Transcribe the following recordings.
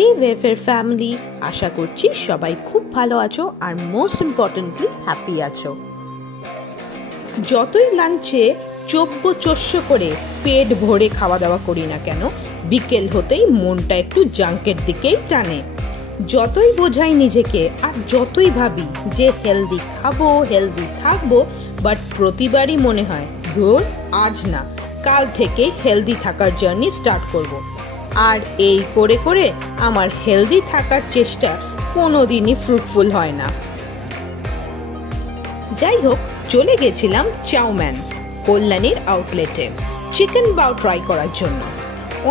হে ওয়েফেয়ার family, আশা করছি সবাই খুব ভালো আছো আর মোস্ট ইম্পর্টেন্টলি হ্যাপি আছো। যতই লাঞ্চে চোদ্দ করে পেট ভরে খাওয়া দাওয়া করি না কেন, বিকেল হতেই মনটা একটু জাঙ্কের দিকেই টানে। যতই বোঝাই নিজেকে আর যতই ভাবি যে হেলদি খাবো, হেলদি থাকবো, বাট প্রতিবারই মনে হয় ধুর আজ না, কাল থেকে হেলদি থাকার জার্নি স্টার্ট করব। আর এই করে করে আমার হেলদি থাকার চেষ্টা কোনোদিনই ফ্রুটফুল হয় না। যাই হোক, চলে গেছিলাম চাউম্যান কল্যাণীর আউটলেটে চিকেন বাও ট্রাই করার জন্য।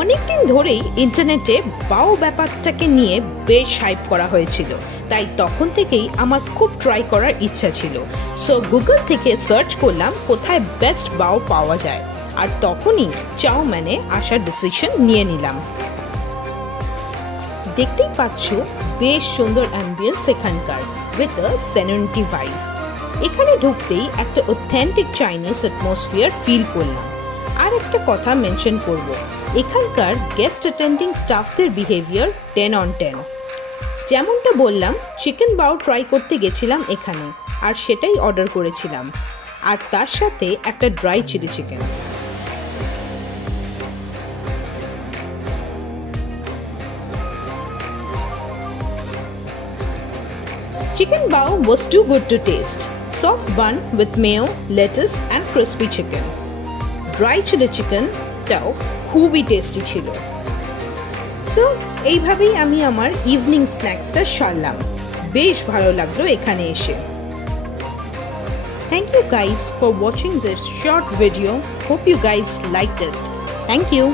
অনেকদিন ধরেই ইন্টারনেটে বাও ব্যাপারটাকে নিয়ে বেশ হাইপ করা হয়েছিল, তাই তখন থেকেই আমার খুব ট্রাই করার ইচ্ছা ছিল। সো গুগল থেকে সার্চ করলাম কোথায় বেস্ট বাও পাওয়া যায়, আর তখনই চাউম্যানে আসার ডিসিশন নিয়ে নিলাম। দেখতেই পাচ্ছ বেশ সুন্দর অ্যাম্বিয়েন্স এখানকার, উইথ আ সেরেনিটি ভাইব। এখানে ঢুকতেই একটা অথেন্টিক চাইনিজ অ্যাটমসফিয়ার ফিল করলাম। আর একটা কথা মেনশন করব, এখানকার গেস্ট অ্যাটেন্ডিং স্টাফদের বিহেভিয়ার 10 on 10। যেমনটা বললাম, চিকেন বাও ট্রাই করতে গেছিলাম এখানে, আর সেটাই অর্ডার করেছিলাম, আর তার সাথে একটা dry chilli chicken. Chicken bao was too good to taste. Soft bun with mayo, lettuce and crispy chicken. Dry chili chicken টাও খুবই টেস্টি ছিল। সো এইভাবেই আমি আমার ইভিনিং স্ন্যাক্সটা সারলাম। বেশ ভালো লাগলো এখানে এসে। Thank you guys for watching this short video. Hope you guys liked it. Thank you.